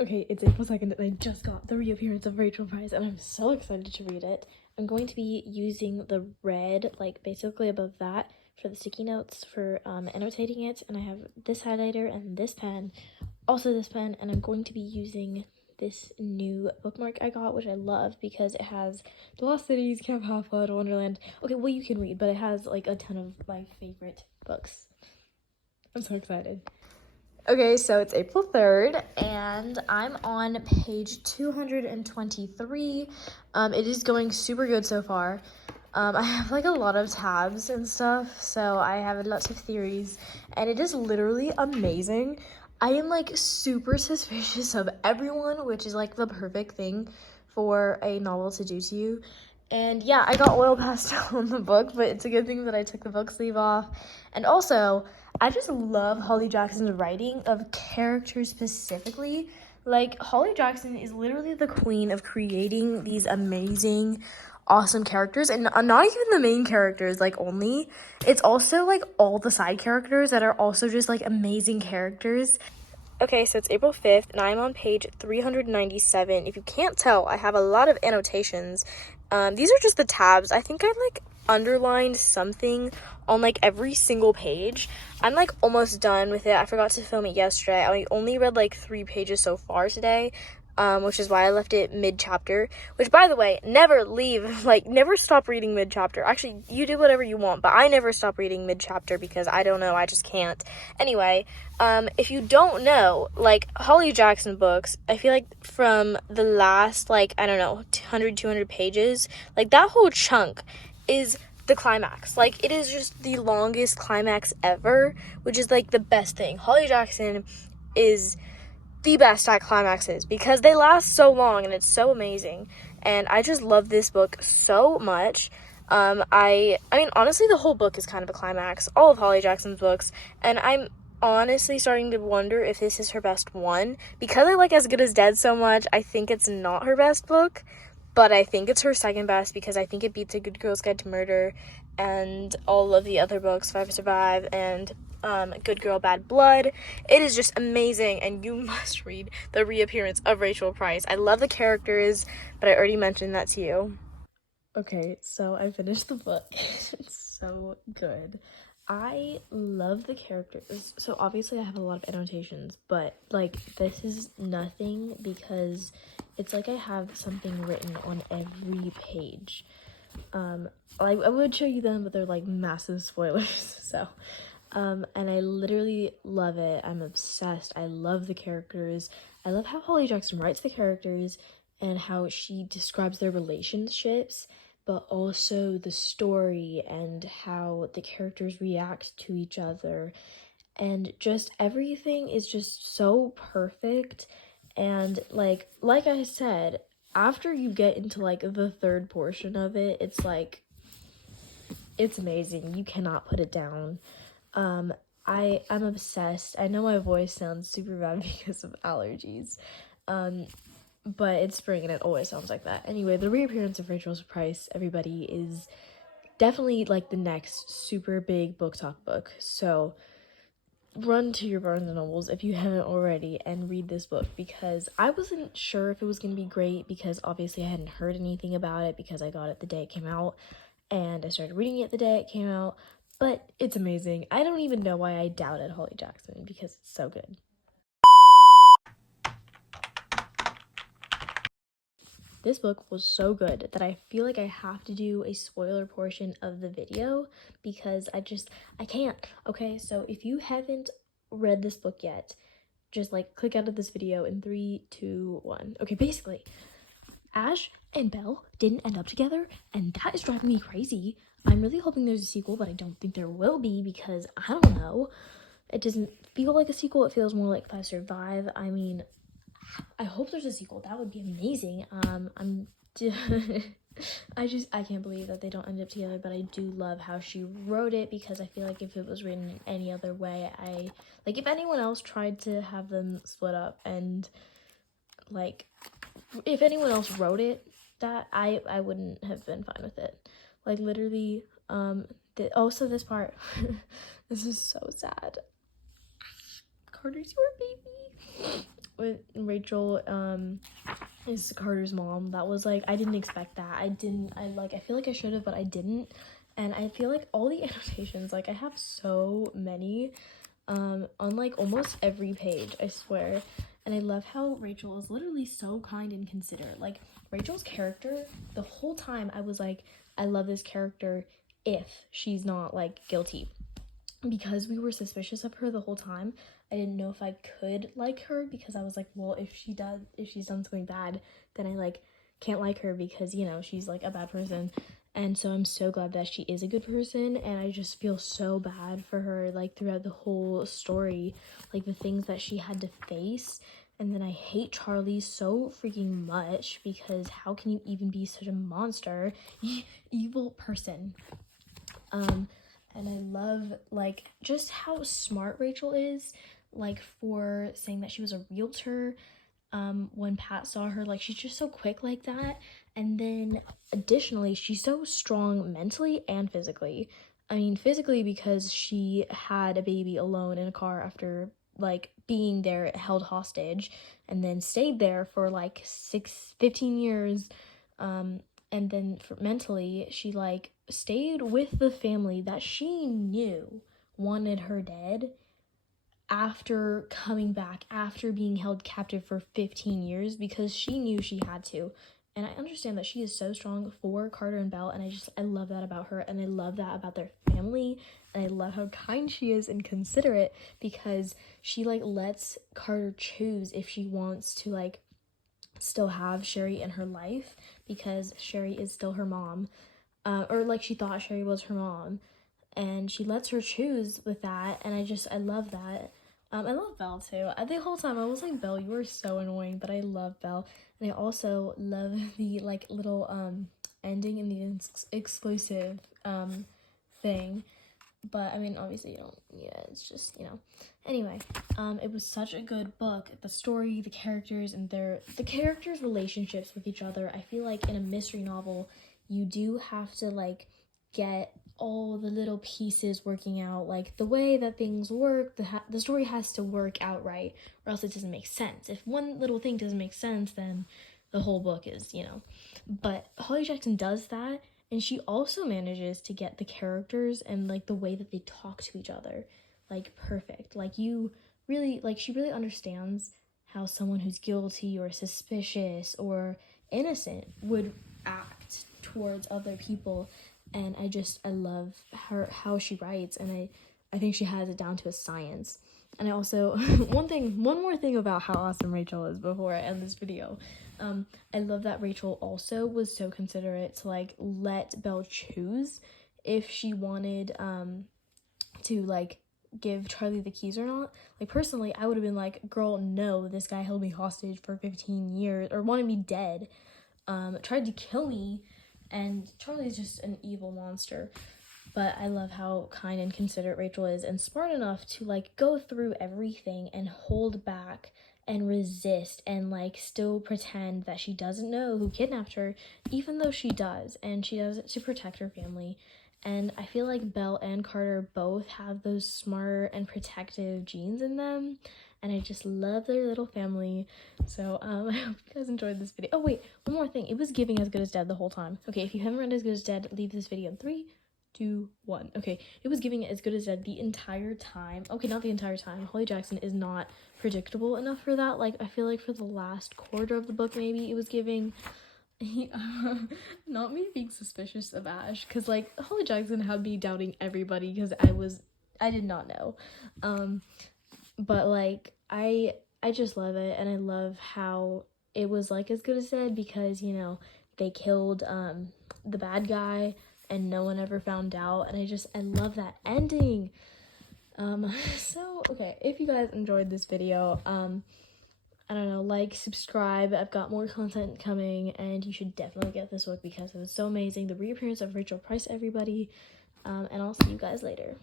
Okay, it's April 2nd and I just got The Reappearance of Rachel Price and I'm so excited to read it. I'm going to be using the red, like basically above that, for the sticky notes for annotating it. And I have this highlighter and this pen, also this pen, and I'm going to be using this new bookmark I got, which I love because it has The Lost Cities, Camp Half-Blood, Wonderland. Okay, well, you can read, but it has like a ton of my favorite books. I'm so excited. Okay, so it's April 3rd, and I'm on page 223. It is going super good so far. I have like a lot of tabs and stuff, so I have lots of theories, and it is literally amazing. I am like super suspicious of everyone, which is like the perfect thing for a novel to do to you. And yeah, I got oil pastel on the book, but it's a good thing that I took the book sleeve off. And also, I just love Holly Jackson's writing of characters specifically. Like, Holly Jackson is literally the queen of creating these amazing, awesome characters. And not even the main characters, like, only. It's also, like, all the side characters that are also just, like, amazing characters. Okay, so it's April 5th, and I'm on page 397. If you can't tell, I have a lot of annotations. These are just the tabs. I think I, like, underlined something on, like, every single page. I'm, like, almost done with it. I forgot to film it yesterday. I only read, like, 3 pages so far today, which is why I left it mid-chapter. Which, by the way, never leave, like, never stop reading mid-chapter. Actually, you do whatever you want, but I never stop reading mid-chapter because I don't know, I just can't. Anyway, if you don't know, like, Holly Jackson books, I feel like from the last, like, I don't know, 200 pages, like, that whole chunk is the climax. Like, it is just the longest climax ever, which is, like, the best thing. Holly Jackson is the best at climaxes because they last so long and it's so amazing. And I just love this book so much. I mean, honestly, the whole book is kind of a climax, all of Holly Jackson's books, and I'm honestly starting to wonder if this is her best one. Because I like As Good as Dead so much, I think it's not her best book, but I think it's her second best because I think it beats A Good Girl's Guide to Murder and all of the other books, Five Survive and Good Girl, Bad Blood. It is just amazing, and you must read The Reappearance of Rachel Price. I love the characters, but I already mentioned that to you. Okay, so I finished the book. It's so good. I love the characters. So obviously I have a lot of annotations, but like this is nothing because it's like I have something written on every page. I would show you them, but they're like massive spoilers. So, and I literally love it. I'm obsessed. I love the characters. I love how Holly Jackson writes the characters and how she describes their relationships, but also the story and how the characters react to each other. And just everything is just so perfect. And like I said, after you get into like the third portion of it, it's like it's amazing. You cannot put it down. I'm obsessed. I know my voice sounds super bad because of allergies. But it's spring and it always sounds like that. Anyway, The Reappearance of Rachel Price, everybody, is definitely like the next super big book talk book. So run to your Barnes and Nobles if you haven't already and read this book, because I wasn't sure if it was going to be great because obviously I hadn't heard anything about it because I got it the day it came out and I started reading it the day it came out, but it's amazing. I don't even know why I doubted Holly Jackson because it's so good. This book was so good that I feel like I have to do a spoiler portion of the video because I can't. Okay, so if you haven't read this book yet, just like click out of this video in 3, 2, 1. Okay, basically, Ash and Belle didn't end up together, and that is driving me crazy. I'm really hoping there's a sequel, but I don't think there will be because I don't know. It doesn't feel like a sequel. It feels more like Five Survive. I mean, I hope there's a sequel. That would be amazing. I can't believe that they don't end up together, but I do love how she wrote it because I feel like if it was written in any other way, if anyone else tried to have them split up and like if anyone else wrote it, that I wouldn't have been fine with it. Like literally, also this part, this is so sad. Carter's your baby. with Rachel is Carter's mom. That was like, I didn't expect that. I feel like I should have, but I didn't. And I feel like all the annotations, like I have so many on like almost every page, I swear. And I love how Rachel is literally so kind and considerate. Like Rachel's character, the whole time I was like, I love this character if she's not like guilty. Because we were suspicious of her the whole time, I didn't know if I could like her, because I was like, well, if she's done something bad, then I like can't like her because, you know, she's like a bad person. And so I'm so glad that she is a good person, and I just feel so bad for her like throughout the whole story, like the things that she had to face. And then I hate Charlie so freaking much, because how can you even be such a monster, evil person? And I love like just how smart Rachel is, like for saying that she was a realtor. When Pat saw her, like she's just so quick like that. And then additionally, she's so strong mentally and physically. I mean, physically because she had a baby alone in a car after like being there held hostage, and then stayed there for like 15 years. And then for mentally, she like stayed with the family that she knew wanted her dead, after coming back, after being held captive for 15 years, because she knew she had to. And I understand that she is so strong for Carter and Belle, and I love that about her, and I love that about their family, and I love how kind she is and considerate, because she like lets Carter choose if she wants to like still have Sherry in her life, because Sherry is still her mom, or like she thought Sherry was her mom, and she lets her choose with that. And I love that. I love Belle too. The whole time I was like, Belle, you are so annoying, but I love Belle. And I also love the like little ending in the exclusive thing. But I mean, obviously you don't, yeah, it's just, you know. Anyway, it was such a good book. The story, the characters, and the characters' relationships with each other. I feel like in a mystery novel, you do have to like get all the little pieces working out, like the way that things work. The story has to work out right, or else it doesn't make sense. If one little thing doesn't make sense, then the whole book is, you know. But Holly Jackson does that, and she also manages to get the characters and like the way that they talk to each other like perfect. Like you really, like she really understands how someone who's guilty or suspicious or innocent would act towards other people. And I love her, how she writes, and I think she has it down to a science. And I also one more thing about how awesome Rachel is before I end this video. I love that Rachel also was so considerate to like let Belle choose if she wanted to like give Charlie the keys or not. Like personally, I would have been like, girl, no, this guy held me hostage for 15 years or wanted me dead, tried to kill me, and Charlie's just an evil monster. But I love how kind and considerate Rachel is, and smart enough to like go through everything and hold back and resist and like still pretend that she doesn't know who kidnapped her, even though she does, and she does it to protect her family. And I feel like Belle and Carter both have those smart and protective genes in them, and I just love their little family. So I hope you guys enjoyed this video. Oh wait, one more thing, it was giving As Good as Dead the whole time. Okay, if you haven't read As Good as Dead, leave this video in 3, 2, 1. Okay, it was giving As Good as Dead the entire time. Okay, not the entire time. Holly Jackson is not predictable enough for that. Like I feel like for the last quarter of the book, maybe it was giving not me being suspicious of Ash, because like Holly Jackson had me doubting everybody because I did not know. But like I just love it, and I love how it was like As Good as Dead, because you know they killed the bad guy and no one ever found out, and I love that ending. So okay, if you guys enjoyed this video, I don't know, like, subscribe. I've got more content coming, and you should definitely get this book because it was so amazing. The Reappearance of Rachel Price, everybody. And I'll see you guys later.